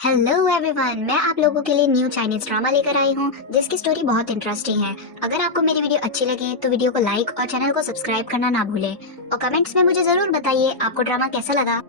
Hello everyone, मैं आप लोगों के लिए न्यू चाइनीज ड्रामा लेकर आई हूँ जिसकी स्टोरी बहुत इंटरेस्टिंग है। अगर आपको मेरी वीडियो अच्छी लगे तो वीडियो को लाइक और चैनल को सब्सक्राइब करना ना भूलें और कमेंट्स में मुझे जरूर बताइए आपको ड्रामा कैसा लगा।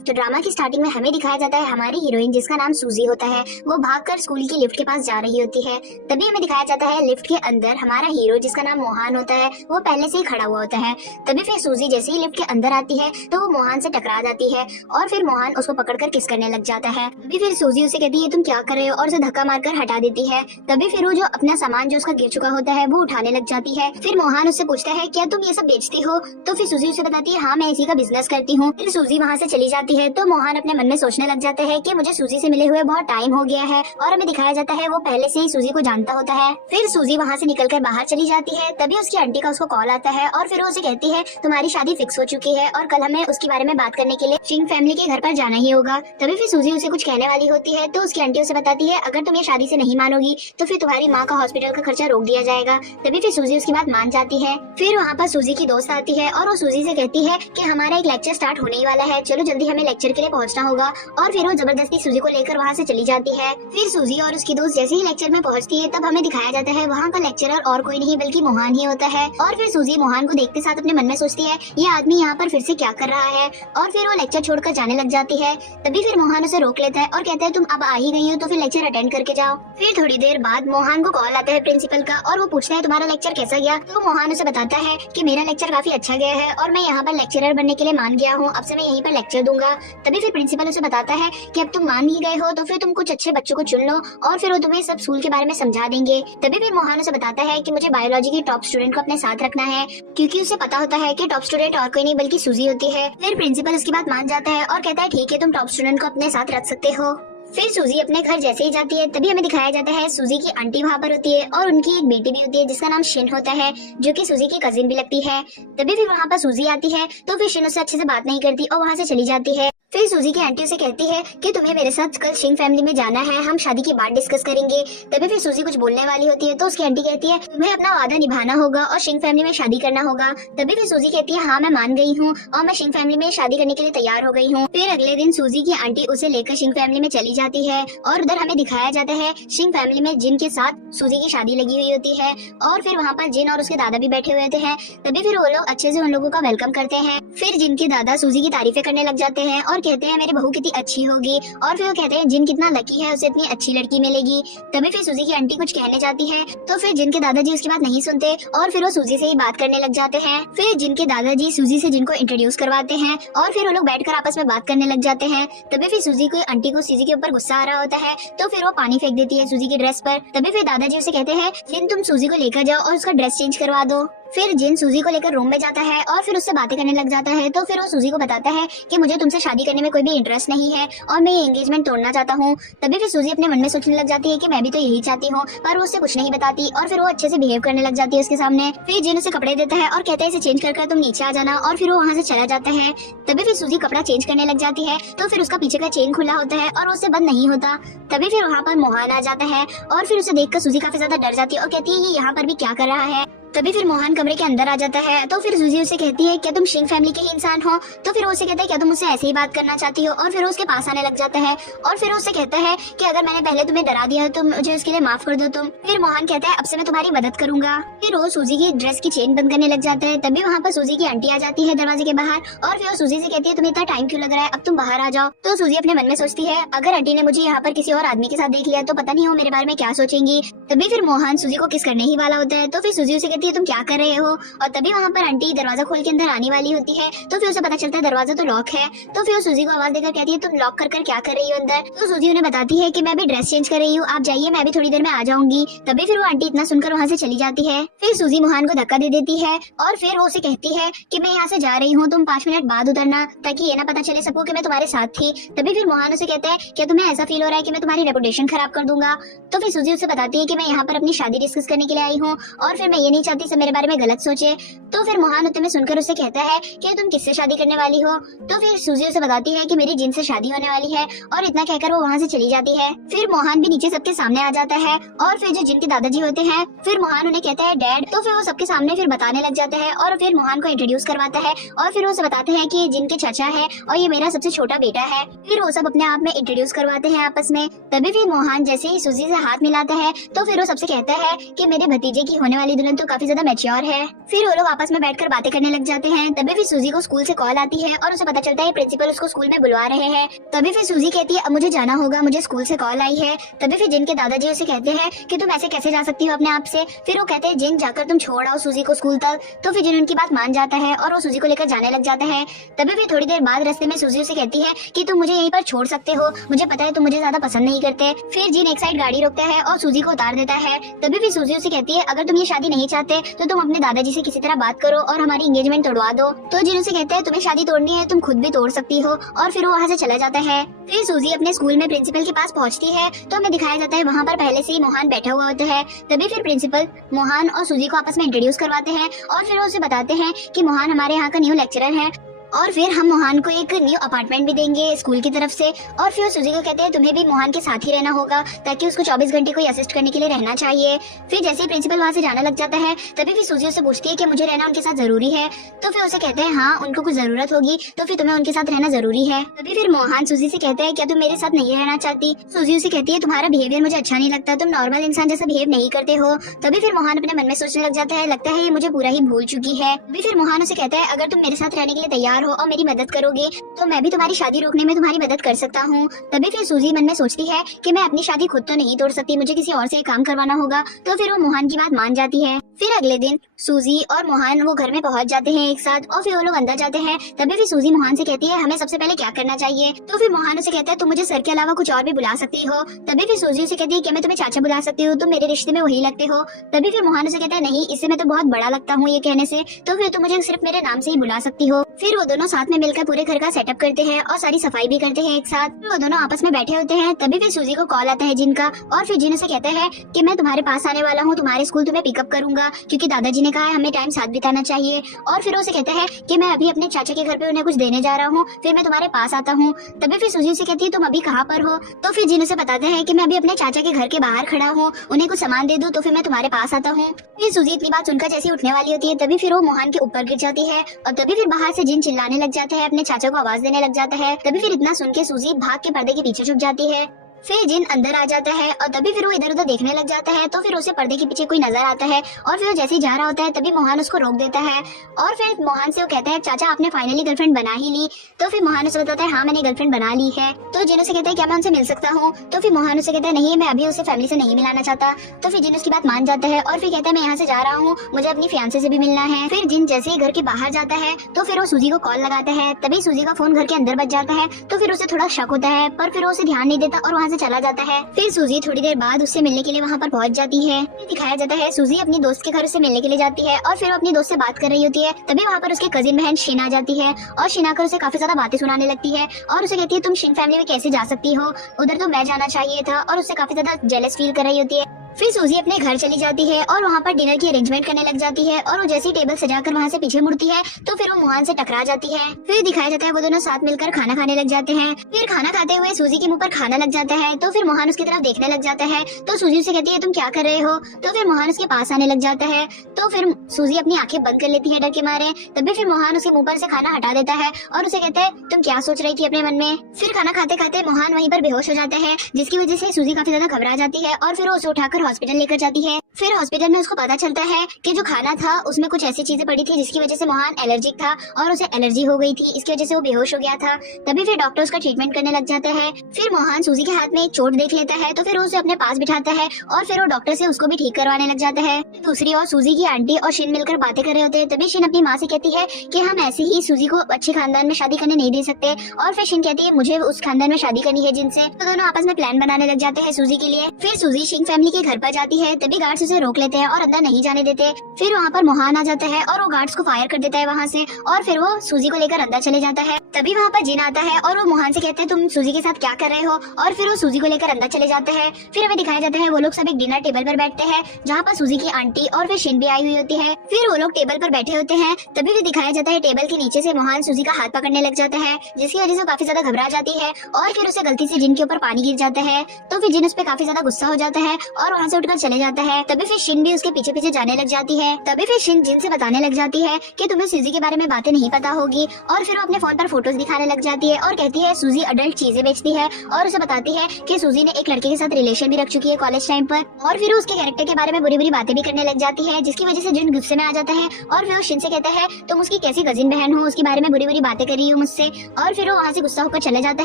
तो ड्रामा की स्टार्टिंग में हमें दिखाया जाता है हमारी हीरोइन जिसका नाम सूजी होता है, वो भागकर स्कूल की लिफ्ट के पास जा रही होती है। तभी हमें दिखाया जाता है लिफ्ट के अंदर हमारा हीरो जिसका नाम मोहन होता है, वो पहले से ही खड़ा हुआ होता है। तभी फिर सूजी जैसे ही लिफ्ट के अंदर आती है तो वो मोहन से टकरा जाती है और फिर मोहन उसको पकड़कर किस करने लग जाता है। तभी फिर सूजी उसे कहती है तुम क्या कर रहे हो, और उसे धक्का मारकर हटा देती है। तभी फिर वो जो अपना सामान जो उसका गिर चुका होता है वो उठाने लग जाती है। फिर मोहन उससे पूछता है क्या तुम ये सब बेचती हो, तो फिर सूजी उसे बताती है हाँ मैं इसी का बिजनेस करती हूँ। फिर सूजी वहाँ से चली जाती है तो मोहन अपने मन में सोचने लग जाता है कि मुझे सूजी से मिले हुए बहुत टाइम हो गया है, और हमें दिखाया जाता है वो पहले से ही सूजी को जानता होता है। फिर सूजी वहाँ से निकलकर बाहर चली जाती है। तभी उसकी आंटी का उसको कॉल आता है और फिर वो उसे कहती है तुम्हारी शादी फिक्स हो चुकी है और कल हमें उसके बारे में बात करने के लिए सिंह फैमिली के घर पर जाना ही होगा। तभी फिर सूजी उसे कुछ कहने वाली होती है तो उसकी आंटी उसे बताती है अगर तुम ये शादी से नहीं मानोगी तो फिर तुम्हारी माँ का हॉस्पिटल का खर्चा रोक दिया जाएगा। तभी फिर सूजी उसकी बात मान जाती है। फिर वहाँ पर सूजी की दोस्त आती है और वो सूजी से कहती है कि हमारा एक लेक्चर स्टार्ट होने ही वाला है, चलो जल्दी हमें लेक्चर के लिए पहुँचना होगा। और फिर वो जबरदस्ती सूजी को लेकर वहाँ से चली जाती है। फिर सूजी और उसकी दोस्त जैसे ही लेक्चर में पहुँचती है तब हमें दिखाया जाता है वहाँ का लेक्चरर और कोई नहीं बल्कि मोहन ही होता है। और फिर सूजी मोहन को देखते साथ अपने मन में सोचती है ये आदमी यहाँ पर फिर से क्या कर रहा है, और फिर वो लेक्चर छोड़कर जाने लग जाती है। तभी फिर मोहन उसे रोक लेता है और कहता है तुम अब आ ही गई हो तो फिर लेक्चर अटेंड करके जाओ। फिर थोड़ी देर बाद मोहन को कॉल आता है प्रिंसिपल का और वो पूछता है तुम्हारा लेक्चर कैसा गया। तो मोहन उसे बताता है कि मेरा लेक्चर काफी अच्छा गया है और मैं यहाँ पर लेक्चरर बनने के लिए मान गया हूँ, अब से मैं यहीं पर लेक्चर दूंगा। तभी फिर प्रिंसिपल उसे बताता है कि अब तुम मान ही गए हो तो फिर तुम कुछ अच्छे बच्चों को चुन लो और फिर वो तुम्हें सब स्कूल के बारे में समझा देंगे। तभी फिर मोहन उसे बताता है कि मुझे बायोलॉजी की टॉप स्टूडेंट को अपने साथ रखना है क्योंकि उसे पता होता है कि टॉप स्टूडेंट और कोई नहीं बल्कि सूजी होती है। फिर प्रिंसिपल उसकी बात मान जाता है और कहता है ठीक है तुम टॉप स्टूडेंट को अपने साथ रख सकते हो। फिर सूजी अपने घर जैसे ही जाती है तभी हमें दिखाया जाता है सूजी की आंटी वहाँ पर होती है और उनकी एक बेटी भी होती है जिसका नाम शिन होता है जो कि सूजी की कजिन भी लगती है। तभी फिर वहाँ पर सूजी आती है तो फिर शिन उससे अच्छे से बात नहीं करती और वहाँ से चली जाती है। फिर सूजी की आंटी उसे कहती है कि तुम्हें मेरे साथ कल सिंह फैमिली में जाना है, हम शादी की बात डिस्कस करेंगे। तभी फिर सूजी कुछ बोलने वाली होती है तो उसकी आंटी कहती है तुम्हें अपना वादा निभाना होगा और सिंह फैमिली में शादी करना होगा। तभी फिर सूजी कहती है हाँ मैं मान गई हूँ और मैं सिंह फैमिली में शादी करने के लिए तैयार हो गई हूँ। फिर अगले दिन सूजी की आंटी उसे लेकर सिंह फैमिली में चली जाती है और उधर हमें दिखाया जाता है सिंह फैमिली में जिन के साथ सूजी की शादी लगी हुई होती है और फिर वहाँ पर जिन और उसके दादा भी बैठे हुए होते हैं। तभी फिर वो लोग अच्छे से उन लोगों का वेलकम करते हैं। फिर जिन के दादा सूजी की तारीफें करने लग जाते हैं और कहते हैं मेरी बहू कितनी अच्छी होगी, और फिर वो कहते हैं जिन कितना लकी है उसे इतनी अच्छी लड़की मिलेगी। तभी फिर सूजी की आंटी कुछ कहने जाती है तो फिर जिन के दादाजी उसकी बात नहीं सुनते और फिर वो सूजी से ही बात करने लग जाते हैं। फिर जिनके दादाजी सूजी से जिनको इंट्रोड्यूस करवाते हैं और फिर वो लोग बैठकर आपस में बात करने लग जाते हैं। तभी फिर सूजी को आंटी को सूजी के ऊपर गुस्सा आ रहा होता है तो फिर वो पानी फेंक देती है सूजी की ड्रेस पर। तभी फिर दादाजी उसे कहते हैं जिन तुम सूजी को लेकर जाओ और उसका ड्रेस चेंज करवा दो। फिर जिन सूजी को लेकर रूम में जाता है और फिर उससे बातें करने लग जाता है तो फिर वो सूजी को बताता है कि मुझे तुमसे शादी करने में कोई भी इंटरेस्ट नहीं है और मैं ये एंगेजमेंट तोड़ना चाहता हूँ। तभी फिर सूजी अपने मन में सोचने लग जाती है कि मैं भी तो यही चाहती हूँ, पर वो उससे कुछ नहीं बताती और फिर वो अच्छे से बिहेव करने लग जाती है उसके सामने। फिर जिन उसे कपड़े देता है और कहता है इसे चेंज कर तुम नीचे आ जाना, और फिर वो वहाँ से चला जाता है। तभी फिर सूजी कपड़ा चेंज करने लग जाती है तो फिर उसका पीछे का चेन खुला होता है और उससे बंद नहीं होता। तभी फिर वहाँ पर मोहन आ जाता है और फिर उसे देखकर सूजी काफी ज्यादा डर जाती है और कहती है ये यहाँ पर भी क्या कर रहा है। तभी फिर मोहन कमरे के अंदर आ जाता है तो फिर सूजी उसे कहती है क्या तुम सिंह फैमिली के ही इंसान हो, तो फिर वो उसे कहता है क्या तुम मुझसे ऐसे ही बात करना चाहती हो, और फिर उसके पास आने लग जाता है और फिर उससे कहता है कि अगर मैंने पहले तुम्हें डरा दिया है तो मुझे उसके लिए माफ कर दो तुम। फिर मोहन कहता है अब से मैं तुम्हारी मदद करूंगा। फिर वो सूजी की ड्रेस की चेन बंद करने लग जाता है। तभी वहाँ पर सूजी की आंटी आ जाती है दरवाजे के बाहर और फिर वो सूजी से कहती है तुम्हें इतना टाइम क्यों लग रहा है, अब तुम बाहर आ जाओ। तो सूजी अपने मन में सोचती है अगर आंटी ने मुझे यहाँ पर किसी और आदमी के साथ देख लिया तो पता नहीं वो मेरे बारे में क्या सोचेंगी। तभी फिर मोहन सूजी को किस करने ही वाला होता है तो फिर सूजी उसे कहती है तुम क्या कर रहे हो, और तभी वहाँ पर आंटी दरवाजा खोल के अंदर आने वाली होती है तो फिर उसे पता चलता है दरवाजा तो लॉक है। तो फिर वो सूजी को आवाज देकर कहती है तुम लॉक कर क्या कर रही हो अंदर। तो सूजी उन्हें बताती है कि मैं भी ड्रेस चेंज कर रही हूँ, आप जाइए मैं भी थोड़ी देर में आ जाऊंगी। तभी फिर वो आंटी इतना सुनकर वहाँ से चली जाती है। फिर सूजी मोहन को धक्का दे देती है और फिर वो उसे कहती है कि मैं यहाँ से जा रही हूँ, तुम 5 मिनट बाद उतरना ताकि ये ना पता चले सबको कि मैं तुम्हारे साथ थी। तभी फिर मोहन उसे कहता है क्या तुम्हें ऐसा फील हो रहा है कि मैं तुम्हारी रेपुटेशन खराब कर दूंगा। तो फिर सूजी उसे बताती है कि मैं यहाँ पर अपनी शादी डिस्कस करने के लिए आई हूँ और फिर मैं ये नहीं चाहती साथ ही सब मेरे बारे में गलत सोचे। तो फिर मोहान उत्तर में सुनकर उससे कहता है कि तुम किससे शादी करने वाली हो। तो फिर सूजी उसे बताती है कि मेरी जिन से शादी होने वाली है, और इतना कहकर वो वहाँ से चली जाती है। फिर मोहान भी नीचे सबके सामने आ जाता है और फिर जो जिन के दादाजी होते हैं, फिर मोहान उन्हें कहता है डैड। तो फिर वो सबके सामने फिर बताने लग जाता है और फिर मोहान को इंट्रोड्यूस करवाता है और फिर वो उसे बताते हैं कि जिन के चाचा है और ये मेरा सबसे छोटा बेटा है। फिर वो सब अपने आप में इंट्रोड्यूस करवाते हैं आपस में। तभी फिर मोहान जैसे ही सूजी से हाथ मिलाता है तो फिर वो सबसे कहता है कि मेरे भतीजे की होने वाली दुल्हन तो काफी ज्यादा मैच्योर है। फिर वो लोग आपस में बैठकर बातें करने लग जाते हैं। तभी फिर सूजी को स्कूल से कॉल आती है और उसे पता चलता है प्रिंसिपल उसको स्कूल में बुलवा रहे हैं। तभी फिर सूजी कहती है अब मुझे जाना होगा, मुझे स्कूल से कॉल आई है। तभी फिर जिन के दादाजी उसे कहते हैं कि तुम ऐसे कैसे जा सकती हो अपने आप से। फिर वो कहते हैं जिन जाकर तुम छोड़ आओ सूजी को स्कूल तक। तो फिर जिन उनकी बात मान जाता है और वो सूजी को लेकर जाने लग जाता है। तभी फिर थोड़ी देर बाद रास्ते में सूजी उसे कहती है कि तुम मुझे यहीं पर छोड़ सकते हो, मुझे पता है तुम मुझे ज्यादा पसंद नहीं करते। फिर जिन एक साइड गाड़ी रोकता है और सूजी को उतार देता है। तभी फिर सूजी उसे कहती है अगर तुम ये शादी नहीं चाहते तो तुम अपने दादाजी से किसी तरह बात करो और हमारी एंगेजमेंट तोड़वा दो। तो जिन उसे कहता है तुम्हें शादी तोड़नी है तुम खुद भी तोड़ सकती हो, और फिर वो वहाँ से चला जाता है। फिर सूजी अपने स्कूल में प्रिंसिपल के पास पहुँचती है तो हमें दिखाया जाता है वहाँ पर पहले से ही मोहान बैठा हुआ होता है। तभी फिर प्रिंसिपल मोहान और सूजी को आपस में इंट्रोड्यूस करवाते हैं और फिर वो उसे बताते हैं कि मोहान हमारे यहाँ का न्यू लेक्चरर है और फिर हम मोहान को एक न्यू अपार्टमेंट भी देंगे स्कूल की तरफ से। और फिर सूजी को कहते हैं तुम्हें भी मोहान के साथ ही रहना होगा ताकि उसको 24 घंटे कोई असिस्ट करने के लिए रहना चाहिए। फिर जैसे ही प्रिंसिपल वहाँ से जाने लग जाता है तभी फिर सूजी उससे पूछती है कि मुझे रहना उनके साथ जरूरी है। तो फिर उसे कहते हैं हाँ उनको कुछ जरूरत होगी तो फिर तुम्हें उनके साथ रहना जरूरी है। तभी फिर मोहान सूजी से कहता है क्या तुम मेरे साथ नहीं रहना चाहती। सूजी उसे कहती है तुम्हारा बिहेवियर मुझे अच्छा नहीं लगता, तुम नॉर्मल इंसान जैसा बिहेव नहीं करते हो। तभी फिर मोहान अपने मन में सोचने लग जाता है लगता है ये मुझे पूरा ही भूल चुकी है। तभी फिर मोहान उसे कहता है अगर तुम मेरे साथ रहने के लिए तैयार हो और मेरी मदद करोगे तो मैं भी तुम्हारी शादी रोकने में तुम्हारी मदद कर सकता हूँ। तभी फिर सूजी मन में सोचती है कि मैं अपनी शादी खुद तो नहीं तोड़ सकती, मुझे किसी और से काम करवाना होगा। तो फिर वो मोहान की बात मान जाती है। फिर अगले दिन सूजी और मोहान वो घर में पहुंच जाते हैं एक साथ और फिर वो लोग अंदर जाते हैं। तभी फिर सूजी मोहान से कहती है हमें सबसे पहले क्या करना चाहिए। तो फिर मोहान उसे कहता है तुम मुझे सर के अलावा कुछ और भी बुला सकती हो। तभी फिर सूजी उसे कहती है कि मैं तुम्हें चाचा बुला सकती हूँ, तुम मेरे रिश्ते में वही लगते हो। तभी फिर मोहान उसे कहता है नहीं, इससे मैं तो बहुत बड़ा लगता हूँ ये कहने से, तो फिर तुम मुझे सिर्फ मेरे नाम से ही बुला सकती हो। फिर वो दोनों साथ में मिलकर पूरे घर का सेटअप करते हैं और सारी सफाई भी करते हैं एक साथ। फिर वो दोनों आपस में बैठे होते हैं। तभी फिर सूजी को कॉल आता है जिनका और फिर जिन उसे कहता है कि मैं तुम्हारे पास आने वाला हूँ, तुम्हारे स्कूल तुम्हें पिकअप करूंगा क्योंकि दादाजी ने कहा है हमें टाइम साथ बिताना चाहिए। और फिर उसे कहता है कि मैं अभी अपने चाचा के घर पे उन्हें कुछ देने जा रहा हूँ, फिर मैं तुम्हारे पास आता हूँ। तभी फिर सूजी उसे कहती है तुम अभी कहाँ पर हो। तो फिर जिन उसे बताते हैं कि मैं अभी अपने चाचा के घर के बाहर खड़ा हूँ, उन्हें कुछ सामान दे दूँ तो फिर मैं तुम्हारे पास आता हूँ। फिर सूजी इतनी बात सुनकर जैसी उठने वाली होती है तभी फिर वो मोहान के ऊपर गिर जाती है और तभी फिर बाहर से जिन चिल्लाने लग जाता है, अपने चाचा को आवाज देने लग जाता है। तभी फिर इतना सुन के सूजी भाग के पर्दे के पीछे छुप जाती है। फिर जिन अंदर आ जाता है और तभी फिर वो इधर उधर देखने लग जाता है। तो फिर उसे पर्दे के पीछे कोई नजर आता है और फिर वो जैसे ही जा रहा होता है तभी मोहान उसको रोक देता है और फिर मोहान से वो कहता है चाचा आपने फाइनली गर्लफ्रेंड बना ही ली। तो फिर मोहान उसे बताता है हाँ मैंने गर्लफ्रेंड बना ली है। तो जिन उसे कहता है क्या मैं उनसे मिल सकता हूँ। तो फिर मोहान उसे कहता है नहीं, मैं अभी उसे फैमिली से नहीं मिलाना चाहता। तो फिर जिन उसकी बात मान जाता है और फिर कहता है मैं यहाँ से जा रहा हूँ, मुझे अपनी फियांसे से भी मिलना है। फिर जिन जैसे ही घर के बाहर जाता है तो फिर वो सूजी को कॉल लगाता है। तभी सूजी का फोन घर के अंदर बज जाता है तो फिर उसे थोड़ा शक होता है पर फिर वो उसे ध्यान नहीं देता और वहाँ से चला जाता है। फिर सूजी थोड़ी देर बाद उससे मिलने के लिए वहाँ पर पहुँच जाती है। दिखाया जाता है सूजी अपनी दोस्त के घर उससे मिलने के लिए जाती है और फिर वो अपनी दोस्त से बात कर रही होती है। तभी वहाँ पर उसकी कजिन बहन शीन आ जाती है और शीन आकर उसे काफी ज्यादा बातें सुनाने लगती है और उसे कहती है तुम शीन फैमिली में कैसे जा सकती हो, उधर तो मैं जाना चाहिए था, और उससे काफी ज्यादा जेलस फील कर रही होती है। फिर सूजी अपने घर चली जाती है और वहाँ पर डिनर की अरेंजमेंट करने लग जाती है और वो जैसी टेबल सजाकर वहाँ से पीछे मुड़ती है तो फिर वो मोहान से टकरा जाती है। फिर दिखाया जाता है वो दोनों साथ मिलकर खाना खाने लग जाते हैं। फिर खाना खाते हुए सूजी के मुंह पर खाना लग जाता है तो फिर मोहान उसकी तरफ देखने लग जाता है। तो सूजी उसे कहती है तुम क्या कर रहे हो। तो फिर मोहान उसके पास आने लग जाता है तो फिर सूजी अपनी आंखें बंद कर लेती है डर के मारे। तभी फिर मोहान उसके मुँह पर से खाना हटा देता है और उसे कहता है तुम क्या सोच रही थी अपने मन में। फिर खाना खाते खाते मोहान वहीं पर बेहोश हो जाता है जिसकी वजह से सूजी काफी ज्यादा घबरा जाती है और फिर वो उसे उठाकर हॉस्पिटल लेकर जाती है। फिर हॉस्पिटल में उसको पता चलता है कि जो खाना था उसमें कुछ ऐसी चीजें पड़ी थी जिसकी वजह से मोहान एलर्जिक था और उसे एलर्जी हो गई थी, इसकी वजह से वो बेहोश हो गया था। तभी फिर डॉक्टर उसका ट्रीटमेंट करने लग जाता है। फिर मोहान सूजी के हाथ में एक चोट देख लेता है तो फिर वो उसे अपने पास बिठाता है और फिर वो डॉक्टर से उसको भी ठीक करवाने लग जाता है। दूसरी ओर सूजी की आंटी और शीन मिलकर बातें कर रहे होते हैं। तभी शीन अपनी माँ से कहती है कि हम ऐसे ही सूजी को अच्छे खानदान में शादी करने नहीं दे सकते और फिर शीन कहती है मुझे उस खानदान में शादी करनी है जिनसे। तो दोनों आपस में प्लान बनाने लग जाते हैं सूजी के लिए। फिर सूजी शीन फैमिली के घर पर जाती है। तभी गार्ड्स उसे रोक लेते हैं और अंदर नहीं जाने देते। फिर वहाँ पर मोहन आ जाता है और वो गार्ड्स को फायर कर देता है वहाँ से, और फिर वो सूजी को लेकर अंदर चले जाता है। तभी वहाँ पर जिन आता है और वो मोहन से कहते हैं तुम सूजी के साथ क्या कर रहे हो, और फिर वो सूजी को लेकर अंदर चले जाते हैं। फिर हमें दिखाया जाता है वो लोग सब एक डिनर टेबल पर बैठते हैं, जहाँ पर सूजी की आंटी और फिर शिन भी आई हुई होती है। फिर वो लोग टेबल पर बैठे होते हैं, तभी भी दिखाया जाता है टेबल के नीचे से मोहन सूजी का हाथ पकड़ने लग जाता है, जिसकी वजह से काफी ज्यादा घबरा जाती है और फिर उसे गलती से जिन के ऊपर पानी गिर जाता है। तो फिर जिन उस पर काफी ज्यादा गुस्सा हो जाता है और वहाँ से उठकर चले जाता है। तभी फिर शिन भी उसके पीछे पीछे जाने लग जाती है। तभी फिर शिन जिन से बताने लग जाती है कि तुम्हें सूजी के बारे में बातें नहीं पता होगी, और फिर वो अपने फोन पर फोटोज दिखाने लग जाती है और कहती है सूजी अडल्ट चीजें बेचती है, और उसे बताती है कि सूजी ने एक लड़के के साथ रिलेशन भी रख चुकी है कॉलेज टाइम पर, और फिर उसके कैरेक्टर के बारे में बुरी बुरी बातें भी करने लग जाती है, जिसकी वजह से जिन गुस्से में आ जाता है और फिर वो शिन से कहता है तुम उसकी कैसी कजिन बहन हो, उसके बारे में बुरी बुरी बातें कर रही हो मुझसे, और फिर वो वहाँ से गुस्सा होकर चले जाता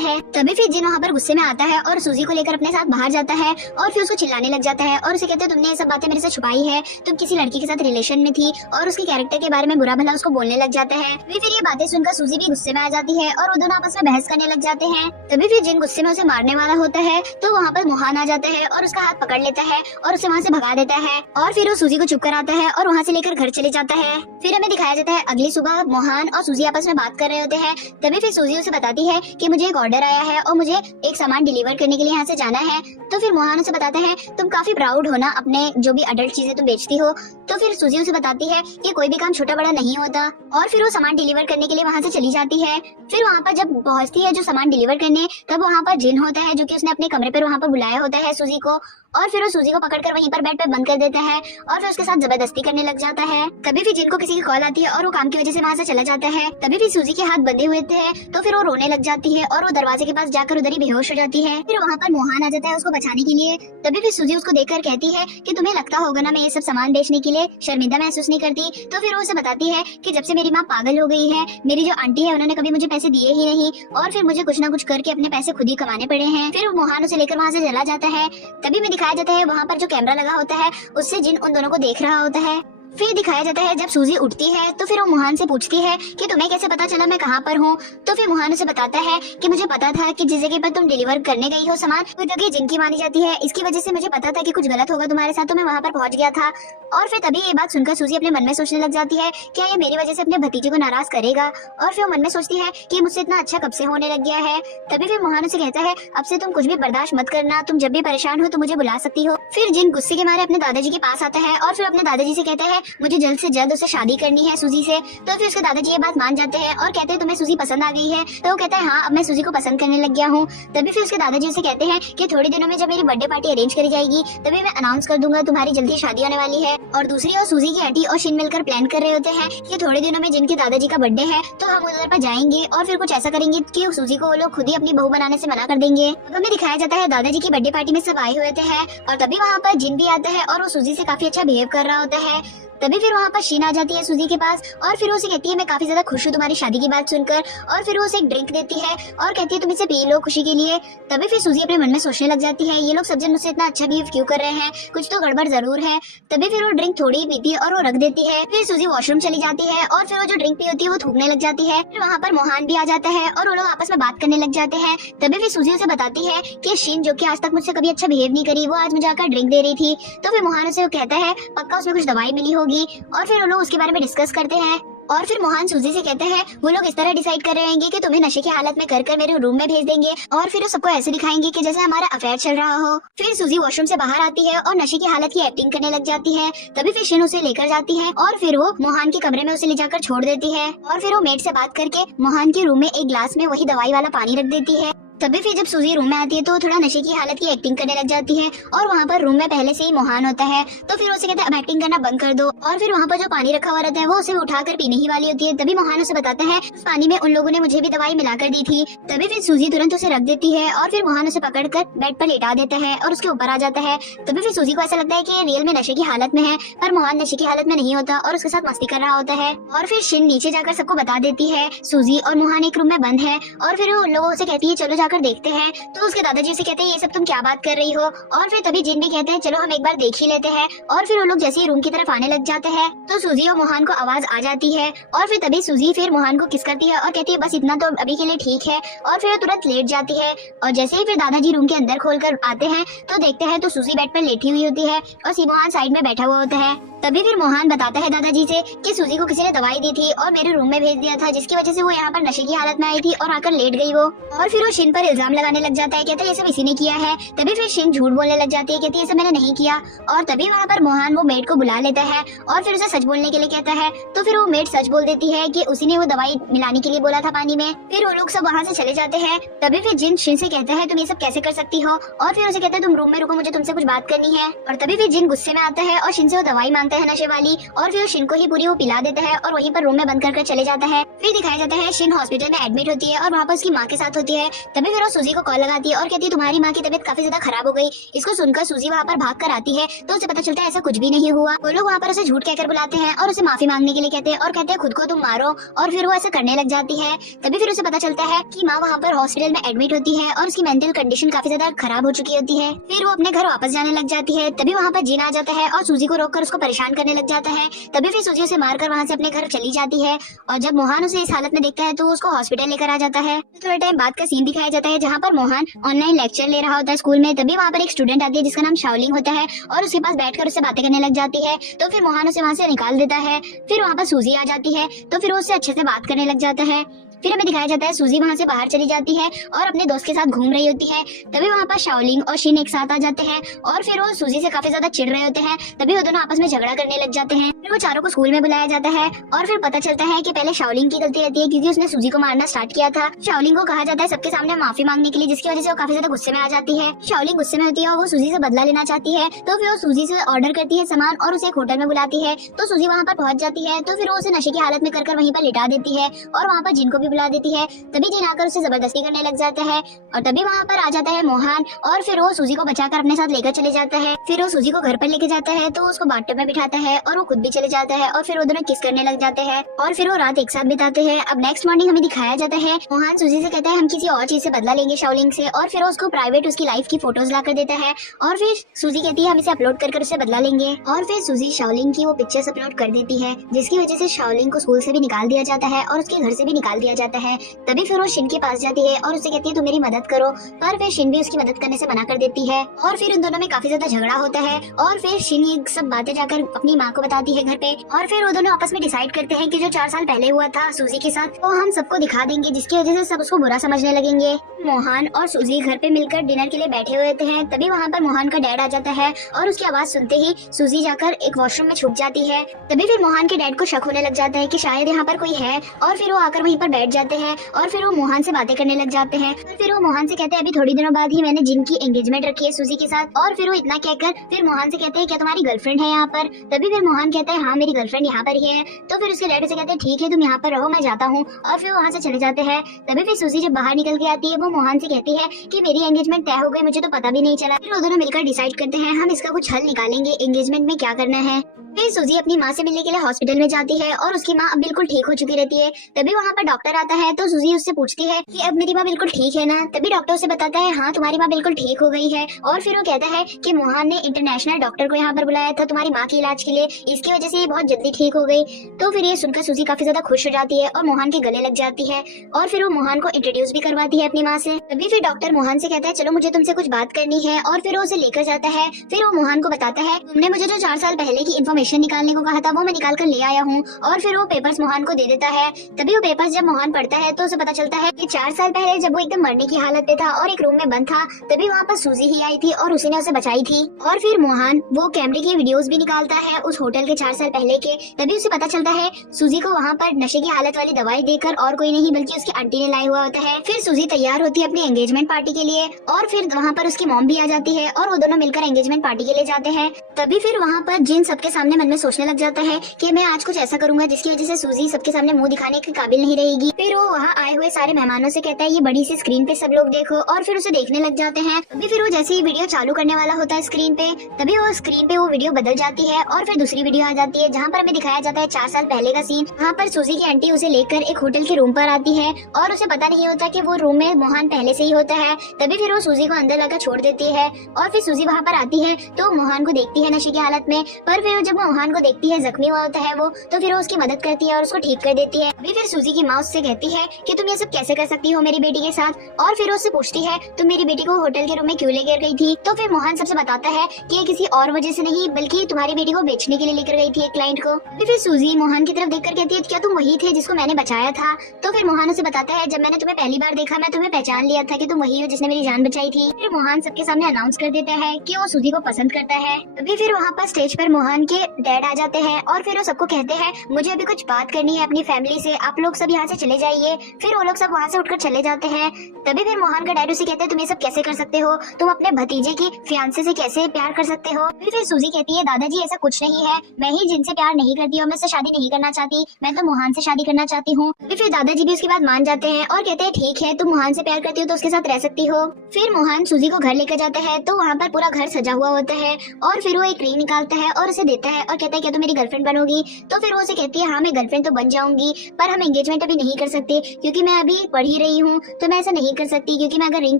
है। तभी फिर जिन वहाँ पर गुस्से में आता है और सूजी को लेकर अपने साथ बाहर जाता है और फिर उसको चिल्लाने लग जाता है और उसे कहते हैं तुमने ये सब बातें मेरे से छुपाई है, तुम किसी लड़की के साथ रिलेशन में थी, और उसके कैरेक्टर के बारे में बुरा भला उसको बोलने लग जाता है। फिर ये बातें सुनकर सूजी भी गुस्से में आ जाती है और वो दोनों आपस में बहस करने लग जाते हैं। तभी फिर जिन गुस्से में उसे मारने वाला होता है तो वहाँ पर मोहन आ जाता है और उसका हाथ पकड़ लेता है और उसे वहाँ से भगा देता है, और फिर वो सूजी को चुप कर आता है और वहाँ से लेकर घर चले जाता है। फिर हमें दिखाया जाता है अगली सुबह मोहन और सूजी आपस में बात कर रहे होते हैं। तभी फिर सूजी उसे बताती है कि मुझे एक ऑर्डर आया है और मुझे एक सामान डिलीवर करने के लिए यहाँ से जाना है। तो फिर मोहन उसे बताता है तुम काफी प्राउड हो ना अपने जो भी अडल्ट चीजें तुम बेचती हो। तो फिर सूजी उसे बताती है कि कोई भी काम छोटा बड़ा नहीं होता, और फिर वो सामान डिलीवर करने के लिए वहाँ से चली जाती है। फिर वहाँ पर जब पहुँचती है जो सामान डिलीवर करने, तब वहाँ पर जिन होता है जो कि उसने अपने कमरे पर वहाँ पर बुलाया होता है सूजी को, और फिर वो सूजी को पकड़कर वहीं पर बेड पे बंद कर देता है और फिर उसके साथ जबरदस्ती करने लग जाता है। तभी फिर जिन को किसी की कॉल आती है और वो काम की वजह से वहाँ से चला जाता है। तभी फिर सूजी के हाथ बंधे हुए थे तो फिर वो रोने लग जाती है और वो दरवाजे के पास जाकर उधर ही बेहोश हो जाती है। फिर वहाँ पर मोहन आ जाता है उसको बचाने के लिए। तभी फिर सूजी उसको देखकर कहती है कि तुम्हें लगता होगा ना मैं ये सब सामान बेचने के लिए शर्मिंदा महसूस नहीं करती। तो फिर वो उसे बताती है कि जब से मेरी माँ पागल हो गई है, मेरी जो आंटी है उन्होंने कभी मुझे पैसे दिए ही नहीं, और फिर मुझे कुछ ना कुछ करके अपने पैसे खुद ही कमाने पड़े हैं। फिर मोहन उसे लेकर वहाँ से चला जाता है। तभी में दिखाया जाता है वहाँ पर जो कैमरा लगा होता है उससे जिन उन दोनों को देख रहा होता है। फिर दिखाया जाता है जब सूजी उठती है तो फिर वो मोहन से पूछती है कि तुम्हें कैसे पता चला मैं कहाँ पर हूँ। तो फिर मोहन उसे बताता है कि मुझे पता था कि जिस जगह पर तुम डिलीवर करने गई हो सामान वो जगह जिनकी मानी जाती है, इसकी वजह से मुझे पता था कि कुछ गलत होगा तुम्हारे साथ, तो मैं वहाँ पर पहुँच गया था। और फिर तभी ये बात सुनकर सूजी अपने मन में सोचने लग जाती है क्या ये मेरी वजह से अपने भतीजे को नाराज करेगा, और फिर वो मन में सोचती है कि मुझसे इतना अच्छा कब से होने लग गया है। तभी फिर मोहन उसे कहता है अब से तुम कुछ भी बर्दाश्त मत करना, तुम जब भी परेशान हो तो मुझे बुला सकती हो। फिर जिन गुस्से के मारे अपने दादाजी के पास आता है और फिर अपने दादाजी से कहता है मुझे जल्द से जल्द उससे शादी करनी है सूजी से। तो फिर उसके दादाजी ये बात मान जाते हैं और कहते हैं तुम्हें सूजी पसंद आ गई है। तो वो कहता है हाँ अब मैं सूजी को पसंद करने लग गया हूँ। तभी फिर उसके दादाजी उसे कहते हैं कि थोड़े दिनों में जब मेरी बर्थडे पार्टी अरेंज करी जाएगी तभी मैं अनाउंस कर दूंगा तुम्हारी जल्दी शादी होने वाली है। और दूसरी ओर सूजी की आंटी और शिन मिलकर प्लान कर रहे होते हैं कि थोड़े दिनों में जिनके दादाजी का बर्थडे है तो हम उधर पर जाएंगे और फिर कुछ ऐसा करेंगे कि सूजी को वो लोग खुद ही अपनी बहू बनाने से मना कर देंगे। तो हमें दिखाया जाता है दादाजी की बर्थडे पार्टी में सब आए हुए थे और तभी वहाँ पर जिन भी आता है और वो सूजी से काफी अच्छा बिहेव कर रहा होता है। तभी फिर वहाँ पर शीन आ जाती है सूजी के पास और फिर उसे कहती है मैं काफी ज्यादा खुश हूँ तुम्हारी शादी की बात सुनकर, और फिर वो उसे एक ड्रिंक देती है और कहती है तुम इसे पी लो खुशी के लिए। तभी फिर सूजी अपने मन में सोचने लग जाती है ये लोग सब जन मुझसे इतना अच्छा बिहेव क्यों कर रहे हैं, कुछ तो गड़बड़ जरूर है। तभी फिर वो ड्रिंक थोड़ी ही पीती है और वो रख देती है। फिर सूजी वॉशरूम चली जाती है और फिर वो जो ड्रिंक पी होती है वो थूकने लग जाती है। फिर वहाँ पर मोहन भी आ जाता है और वो लोग आपस में बात करने लग जाते हैं। तभी फिर सूजी उसे बताती है कि शीन जो कि आज तक मुझसे कभी अच्छा बिहेव नहीं करी वो आज मुझे आकर ड्रिंक दे रही थी। तो फिर मोहन उसे कहता है पक्का उसमें कुछ दवाई मिली होगी, और फिर वो लोग उसके बारे में डिस्कस करते हैं। और फिर मोहन सूजी से कहते हैं वो लोग इस तरह डिसाइड कर रहे हैं कि तुम्हें नशे की हालत में कर मेरे रूम में भेज देंगे और फिर वो सबको ऐसे दिखाएंगे कि जैसे हमारा अफेयर चल रहा हो। फिर सूजी वॉशरूम से बाहर आती है और नशे की हालत की एक्टिंग करने लग जाती है। तभी फिर शिन उसे लेकर जाती है और फिर वो मोहन के कमरे में उसे ले जाकर छोड़ देती है और फिर वो मेड से बात करके मोहन के रूम में एक ग्लास में वही दवाई वाला पानी रख देती है। तभी फिर जब सूजी रूम में आती है तो थोड़ा नशे की हालत की एक्टिंग करने लग जाती है और वहाँ पर रूम में पहले से ही मोहन होता है। तो फिर उसे कहता है अब एक्टिंग करना बंद कर दो, और फिर वहाँ पर जो पानी रखा हुआ रहता है वो उसे उठाकर पीने ही वाली होती है। तभी मोहन उसे बताता है उस पानी में उन लोगों ने मुझे भी दवाई मिलाकर दी थी। तभी फिर सूजी तुरंत उसे रख देती है और फिर मोहन उसे पकड़कर बेड पर लेटा देता है और उसके ऊपर आ जाता है। तभी फिर सूजी को ऐसा लगता है कि ये रियल में नशे की हालत में है, पर मोहन नशे की हालत में नहीं होता और उसके साथ मस्ती कर रहा होता है। और फिर शिन नीचे जाकर सबको बता देती है सूजी और मोहन एक रूम में बंद है, और फिर वो उन लोगों से कहती है चलो जाकर जाकर देखते हैं तो उसके दादाजी उसे कहते हैं ये सब तुम क्या बात कर रही हो। और फिर तभी जिन भी कहते हैं चलो हम एक बार देख ही लेते हैं। और फिर वो लोग जैसे ही रूम की तरफ आने लग जाते हैं तो सूजी और मोहन को आवाज आ जाती है। और फिर तभी सूजी फिर मोहन को किस करती है और कहती है बस इतना तो अभी के लिए ठीक है। और फिर वो तुरंत लेट जाती है। और जैसे ही फिर दादाजी रूम के अंदर खोलकर आते हैं तो देखते हैं तो सूजी बेड पर लेटी हुई होती है और मोहन साइड में बैठा हुआ होता है। तभी फिर मोहन बताता है दादाजी से कि सूजी को किसी ने दवाई दी थी और मेरे रूम में भेज दिया था, जिसकी वजह से वो यहाँ पर नशे की हालत में आई थी और आकर लेट गई वो। और फिर वो शिन पर इल्जाम लगाने लग जाता है, कहता है ये सब इसी ने किया है। तभी फिर शिन झूठ बोलने लग जाती है, कहती है ये सब मैंने नहीं किया। और तभी वहाँ पर मोहन वो मेड को बुला लेता है और फिर उसे सच बोलने के लिए कहता है। तो फिर वो मेड सच बोल देती है कि उसी ने वो दवाई मिलाने के लिए बोला था पानी में। फिर वो लोग सब वहाँ से चले जाते हैं। तभी फिर जिन शिन से कहता है तुम ये सब कैसे कर सकती हो। और फिर उसे कहता है तुम रूम में रुको, मुझे तुमसे कुछ बात करनी है। और तभी फिर जिन गुस्से में आता है और शिन से वो दवाई मांगता है नशे वाली। और फिर शिन को ही पूरी वो पिला देता है और वहीं पर रूम में बंद कर चले जाता है। फिर दिखाया जाता है शिन हॉस्पिटल में एडमिट होती है और वहाँ पर उसकी माँ के साथ होती है। तभी फिर वो सूजी को कॉल लगाती है और कहती है तुम्हारी माँ की तबीयत काफी ज्यादा खराब हो गई। इसको सुनकर सूजी वहाँ पर भाग कर आती है तो उसे पता चलता है ऐसा कुछ भी नहीं हुआ। वो लोग वहाँ पर उसे झूठ कहकर बुलाते हैं और उसे माफी मांगने के लिए कहते हैं और कहते हैं खुद को तुम मारो। और फिर वो ऐसा करने लग जाती है। तभी फिर उसे पता चलता है कि माँ वहाँ पर हॉस्पिटल में एडमिट होती है और उसकी मेंटल कंडीशन काफी ज्यादा खराब हो चुकी होती है। फिर वो अपने घर वापस जाने लग जाती है। तभी वहाँ पर जिन आ जाता है और सूजी को रोककर उसको परेशान करने लग जाता है। तभी फिर सूजी उसे मारकर वहाँ से अपने घर चली जाती है। और जब मोहन उसे इस हालत में देखता है तो उसको हॉस्पिटल लेकर आ जाता है। थोड़े टाइम बाद का सीन दिखाया जाता है जहाँ पर मोहन ऑनलाइन लेक्चर ले रहा होता है स्कूल में। तभी वहाँ पर एक स्टूडेंट आती है जिसका नाम शाओलिंग होता है और उसके पास बैठकर उससे बातें करने लग जाती है। तो फिर मोहन उसे वहाँ से निकाल देता है। फिर वहाँ पर सूजी आ जाती है तो फिर वो उससे अच्छे से बात करने लग जाता है। फिर हमें दिखाया जाता है सूजी वहाँ से बाहर चली जाती है और अपने दोस्त के साथ घूम रही होती है। तभी वहाँ पर शाओलिंग और शिन एक साथ आ जाते हैं और फिर वो सूजी से काफी ज्यादा चिढ़ रहे होते हैं। तभी वो दोनों आपस में झगड़ा करने लग जाते हैं। फिर वो चारों को स्कूल में बुलाया जाता है और फिर पता चलता है कि पहले शाओलिंग की गलती रहती है क्योंकि उसने सूजी को मारना स्टार्ट किया था। शाओलिंग को कहा जाता है सबके सामने माफी मांगने के लिए, जिसकी वजह से वो काफी ज्यादा गुस्से में आ जाती है। शाओलिंग गुस्से में होती है और वो सूजी से बदला लेना चाहती है। तो फिर वो सूजी से ऑर्डर करती है सामान और उसे एक होटल में बुलाती है। तो सूजी वहाँ पर पहुंच जाती है तो फिर वो उसे नशे की हालत में कर वहीं पर लिटा देती है और वहाँ पर जिन को भी बुला देती है। तभी जिन आकर उसे जबरदस्ती करने लग जाता है और तभी वहाँ पर आ जाता है मोहन और फिर वो सूजी को बचाकर अपने साथ लेकर चले जाता है। फिर वो सूजी को घर पर लेके जाता है तो उसको बाथटब में बिठाता है और वो खुद भी चले जाता है और फिर वो दोनों किस करने लग जाते हैं और फिर वो रात एक साथ बिताते हैं। अब नेक्स्ट मॉर्निंग हमें दिखाया जाता है मोहन सूजी से कहता है हम किसी और चीज से बदला लेंगे शाओलिंग से। और फिर वो उसको प्राइवेट उसकी लाइफ की फोटोज ला कर देता है और फिर सूजी कहती है हम इसे अपलोड कर उससे बदला लेंगे। और फिर सूजी शाओलिंग की वो पिक्चर्स अपलोड कर देती है, जिसकी वजह से शाओलिंग को स्कूल से भी निकाल दिया जाता है और उसके घर से भी निकाल दिया जाता है। तभी फिर वो शिन के पास जाती है और उसे कहती है तुम मेरी मदद करो, पर फिर शिन भी उसकी मदद करने से मना कर देती है। और फिर उन दोनों में काफी ज्यादा झगड़ा होता है और फिर शिन ये सब बातें जाकर अपनी माँ को बताती है घर पे। और फिर वो दोनों आपस में डिसाइड करते हैं कि जो 4 साल पहले हुआ था सूजी के साथ वो हम सबको दिखा देंगे, जिसकी वजह से सब उसको बुरा समझने लगेंगे। मोहन और सूजी घर पे मिलकर डिनर के लिए बैठे हुए थे। तभी वहाँ पर मोहन का डैड आ जाता है और उसकी आवाज सुनते ही सूजी जाकर एक वॉशरूम में छुप जाती है। तभी फिर मोहन के डैड को शक होने लग जाता है कि शायद यहाँ पर कोई है और फिर वो आकर वहीं पर बैठ जाते हैं और फिर वो मोहन से बातें करने लग जाते हैं। फिर वो मोहन से कहते हैं अभी थोड़ी दिनों बाद ही मैंने जिनकी एंगेजमेंट रखी है सूजी के साथ। और फिर वो इतना कहकर फिर मोहन से कहते हैं क्या तुम्हारी गर्लफ्रेंड है यहाँ पर। तभी फिर मोहन कहता है हाँ मेरी गर्लफ्रेंड यहाँ पर ही है। तो फिर उसके डैड से कहते हैं ठीक है तुम यहाँ पर रहो मैं जाता हूँ। और फिर वहाँ से चले जाते हैं। तभी फिर सूजी जब बाहर निकल के आती है वो मोहन से कहती है कि मेरी एंगेजमेंट तय हो गई, मुझे तो पता भी नहीं चला। फिर वो दोनों मिलकर डिसाइड करते हैं हम इसका कुछ हल निकालेंगे, एंगेजमेंट में क्या करना है। फिर सूजी अपनी माँ से मिलने के लिए हॉस्पिटल में जाती है और उसकी माँ अब बिल्कुल ठीक हो चुकी रहती है। तभी वहाँ पर डॉक्टर आता है तो सूजी उससे पूछती है कि अब मेरी माँ बिल्कुल ठीक है ना। तभी डॉक्टर उसे बताता है हाँ तुम्हारी माँ बिल्कुल ठीक हो गई है। और फिर वो कहता है कि मोहन ने इंटरनेशनल डॉक्टर को यहाँ पर बुलाया था तुम्हारी माँ के इलाज के लिए, इसकी वजह से ये बहुत जल्दी ठीक हो गई। तो फिर ये सुनकर सूजी काफी ज्यादा खुश हो जाती है और मोहन के गले लग जाती है और फिर वो मोहन को इंट्रोड्यूस भी करवाती है अपनी माँ से। तभी फिर डॉक्टर मोहन से कहता है चलो मुझे तुमसे कुछ बात करनी है और फिर वो उसे लेकर जाता है। फिर वो मोहन को बताता है तुमने मुझे जो 4 साल पहले की इन्फॉर्मेशन निकालने को कहा था वो मैं निकाल कर ले आया हूँ। और फिर वो पेपर्स मोहन को दे देता है। तभी वो पेपर्स जब मोहन पढ़ता है तो उसे पता चलता है कि 4 साल पहले जब वो एकदम मरने की हालत में था और एक रूम में बंद था तभी वहाँ पर सूजी ही आई थी और उसी ने उसे बचाई थी। और फिर मोहन वो कैमरे की वीडियोस भी निकालता है उस होटल के 4 साल पहले के। तभी उसे पता चलता है सूजी को वहाँ पर नशे की हालत वाली दवाई देकर और कोई नहीं बल्कि उसकी आंटी ने लाया हुआ होता है। फिर सूजी तैयार होती है अपनी एंगेजमेंट पार्टी के लिए और फिर वहाँ पर उसकी मॉम भी आ जाती है और वो दोनों मिलकर एंगेजमेंट पार्टी के लिए जाते हैं। तभी फिर वहाँ पर जिन सबके सामने अपने मन में सोचने लग जाता है कि मैं आज कुछ ऐसा करूंगा जिसकी वजह से सूजी सबके सामने मुंह दिखाने के काबिल नहीं रहेगी। फिर वो वहाँ आए हुए सारे मेहमानों से कहता है ये बड़ी सी स्क्रीन पे सब लोग देखो, और फिर उसे देखने लग जाते हैं। तभी फिर वो जैसे ही वीडियो चालू करने वाला होता है स्क्रीन पे, तभी वो स्क्रीन पे वो वीडियो बदल जाती है और फिर दूसरी वीडियो आ जाती है जहाँ पर हमें दिखाया जाता है 4 साल पहले का सीन। वहाँ पर सूजी की आंटी उसे लेकर एक होटल के रूम पर आती है और उसे पता नहीं होता कि वो रूम में मोहन पहले से ही होता है। तभी फिर वो सूजी को अंदर लाकर छोड़ देती है और फिर सूजी वहाँ पर आती है तो मोहन को देखती है नशे की हालत में। पर फिर जब मोहन को देखती है जख्मी हुआ होता है वो, तो फिर वो उसकी मदद करती है और उसको ठीक कर देती है। अभी फिर सूजी की माँ उससे कहती है कि तुम ये सब कैसे कर सकती हो मेरी बेटी के साथ, और फिर उससे पूछती है तुम मेरी बेटी को होटल के रूम में क्यों लेकर गई थी। तो फिर मोहन सबसे बताता है कि ये किसी और वजह से नहीं बल्कि तुम्हारी बेटी को बेचने के लिए लेकर गई थी एक क्लाइंट को। फिर सूजी मोहन की तरफ देखकर कहती है क्या तुम वही थे जिसको मैंने बचाया था। तो फिर मोहन उसे बताता है जब मैंने तुम्हें पहली बार देखा मैं तुम्हें पहचान लिया था कि तुम वही हो जिसने मेरी जान बचाई थी। फिर मोहन सबके सामने अनाउंस कर देता है कि वो सूजी को पसंद करता है। अभी फिर वहाँ पर स्टेज पर मोहन के डैड आ जाते हैं और फिर वो सबको कहते हैं मुझे अभी कुछ बात करनी है अपनी फैमिली से, आप लोग सब यहाँ से चले जाइए। फिर वो लोग सब वहाँ से उठकर चले जाते हैं। तभी फिर मोहन का डैड उसे कहते हैं तुम ये सब कैसे कर सकते हो, तुम अपने भतीजे की फियांसे से कैसे प्यार कर सकते हो। फिर सूजी कहती है दादाजी ऐसा कुछ नहीं है, मैं ही जिनसे प्यार नहीं करती हूँ मैं उससे शादी नहीं करना चाहती, मैं तो मोहन से शादी करना चाहती हूँ। फिर दादाजी भी उसकी बात मान जाते हैं और कहते हैं ठीक है तुम मोहन से प्यार करती हो तो उसके साथ रह सकती हो। फिर मोहन सूजी को घर लेकर जाता है तो वहाँ पर पूरा घर सजा हुआ होता है और फिर वो एक रिंग निकालता है और उसे देता है और कहता है क्या तुम मेरी गर्लफ्रेंड बनोगी। तो फिर वो उसे कहती है हाँ मैं गर्लफ्रेंड तो बन जाऊंगी पर हम एंगेजमेंट अभी नहीं कर सकते क्योंकि मैं अभी पढ़ ही रही हूँ, तो मैं ऐसा नहीं कर सकती क्योंकि मैं अगर रिंग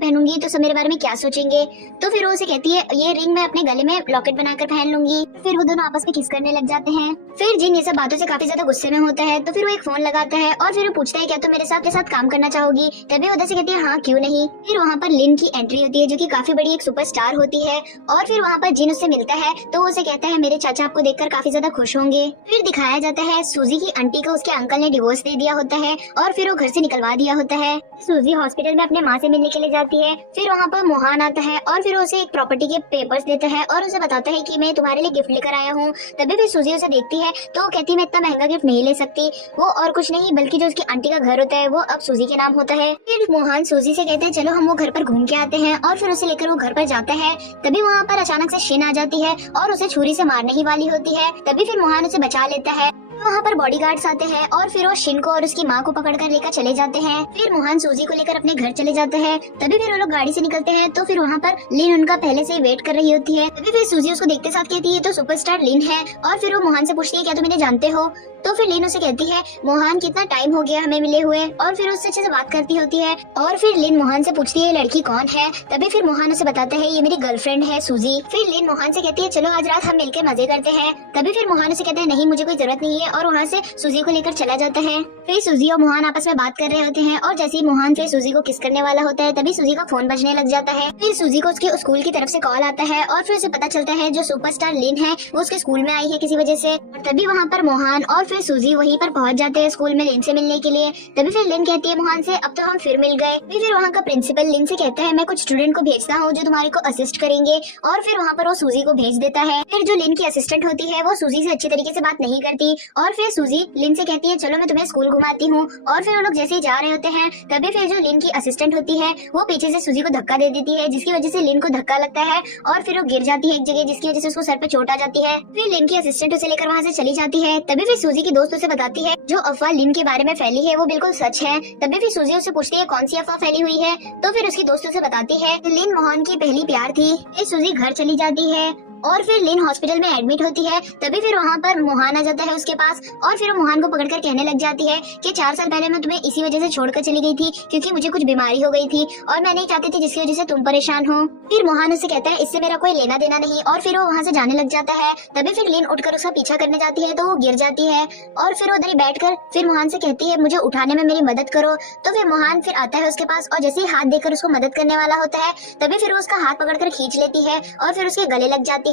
पहनूंगी तो सब मेरे बारे में क्या सोचेंगे। तो फिर वो उसे कहती है ये रिंग मैं अपने गले में लॉकेट बनाकर पहन लूंगी। फिर वो दोनों आपस में किस करने लग जाते हैं। फिर जिन ये सब बातों से काफी ज्यादा गुस्से में होता है तो फिर वो एक फोन लगाता है और फिर वो पूछता है क्या तुम मेरे साथ काम करना चाहोगी। तभी उधर से कहती है हाँ क्यों नहीं। फिर वहाँ पर लिन की एंट्री होती है जो कि काफी बड़ी एक सुपरस्टार होती है और फिर वहाँ पर जिन उससे मिलता है तो वो उसे कहता है मेरे चाचा आपको देखकर काफी ज्यादा खुश होंगे। फिर दिखाया जाता है सूजी की आंटी को उसके अंकल ने डिवोर्स दे दिया होता है और फिर वो घर से निकलवा दिया होता है। सूजी हॉस्पिटल में अपने माँ से मिलने के लिए जाती है। फिर वहाँ पर मोहन आता है और फिर उसे एक प्रॉपर्टी के पेपर्स देता है और उसे बताता है कि मैं तुम्हारे लिए गिफ्ट लेकर आया हूँ। तभी फिर सूजी उसे देखती है तो वो कहती है मैं इतना महंगा गिफ्ट नहीं ले सकती। वो और कुछ नहीं बल्कि जो उसकी आंटी का घर होता है वो अब सूजी के नाम होता है। फिर मोहन सूजी से कहते हैं चलो हम वो घर पर घूम के आते हैं और फिर उसे लेकर वो घर पर जाता है। तभी वहाँ पर अचानक से शिन आ जाती है और उसे छुरी से मारने ही वाली होती है। तभी फिर मोहन उसे बचा लेता है। वहाँ पर बॉडीगार्ड्स आते हैं और फिर वो शिन को और उसकी माँ को पकड़कर लेकर चले जाते हैं। फिर मोहन सूजी को लेकर अपने घर चले जाते हैं। तभी फिर वो लोग गाड़ी से निकलते हैं तो फिर वहाँ पर लिन उनका पहले से ही वेट कर रही होती है। तभी फिर सूजी उसको देखते साथ कहती है तो सुपरस्टार लिन है और फिर वो मोहन से पूछती है क्या तुम इन्हें जानते हो। तो फिर लिन उसे कहती है मोहन कितना टाइम हो गया हमें मिले हुए, और फिर उससे अच्छे से बात करती होती है। और फिर लिन मोहन से पूछती है ये लड़की कौन है। तभी फिर मोहन उसे बताता है ये मेरी गर्लफ्रेंड है सूजी। फिर लिन मोहन से कहती है चलो आज रात हम मिलकर मजे करते हैं। तभी फिर मोहन उसे कहता है नहीं मुझे कोई जरूरत नहीं है और वहाँ से सूजी को लेकर चला जाता है। फिर सूजी और मोहन आपस में बात कर रहे होते हैं और जैसे ही मोहन फिर सूजी को किस करने वाला होता है तभी सूजी का फोन बजने लग जाता है। फिर सूजी को उसके स्कूल की तरफ से कॉल आता है और फिर उसे पता चलता है जो सुपरस्टार लिन है वो उसके स्कूल में आई है किसी वजह से। और तभी वहाँ पर मोहन और फिर सूजी वहीं पर पहुँच जाते हैं स्कूल में लिन से मिलने के लिए। तभी फिर लिन कहती है मोहन से अब तो हम फिर मिल गए। फिर वहाँ का प्रिंसिपल लिन से कहता है मैं कुछ स्टूडेंट को भेजता हूँ जो तुम्हारे को असिस्ट करेंगे, और फिर वहाँ पर वो सूजी को भेज देता है। फिर जो लिन की असिस्टेंट होती है वो सूजी से अच्छी तरीके से बात नहीं करती और फिर सूजी लिन से कहती है चलो मैं तुम्हें स्कूल घुमाती हूँ। और फिर वो लोग जैसे ही जा रहे होते हैं तभी फिर जो लिन की असिस्टेंट होती है वो पीछे से सूजी को धक्का दे देती है जिसकी वजह से लिन को धक्का लगता है और फिर वो गिर जाती है एक जगह जिसकी वजह से उसको सर पे चोट आ जाती है। फिर लिन की असिस्टेंट उसे लेकर वहाँ से चली जाती है। तभी फिर सूजी की दोस्त उसे बताती है जो अफवाह लिन के बारे में फैली है वो बिल्कुल सच है। तभी फिर सूजी उसे पूछती है कौन सी अफवाह फैली हुई है। तो फिर उसकी दोस्त उसे बताती है लिन मोहन की पहली प्यार थी। फिर सूजी घर चली जाती है और फिर लिन हॉस्पिटल में एडमिट होती है। तभी फिर वहाँ पर मोहन आ जाता है उसके पास और फिर मोहन को पकड़कर कहने लग जाती है कि 4 साल पहले मैं तुम्हें इसी वजह से छोड़कर चली गई थी क्योंकि मुझे कुछ बीमारी हो गई थी और मैं नहीं चाहती थी जिसकी वजह से तुम परेशान हो। फिर मोहन उसे कहता है इससे मेरा कोई लेना देना नहीं और फिर वो वहाँ से जाने लग जाता है। तभी फिर लिन उठकर उसका पीछा करने जाती है तो वो गिर जाती है और फिर उधर ही बैठकर फिर मोहन से कहती है मुझे उठाने में मेरी मदद करो। तो फिर मोहन फिर आता है उसके पास और जैसे ही हाथ देकर उसको मदद करने वाला होता है तभी फिर वो उसका हाथ पकड़कर खींच लेती है और फिर उसके गले लग जाती है।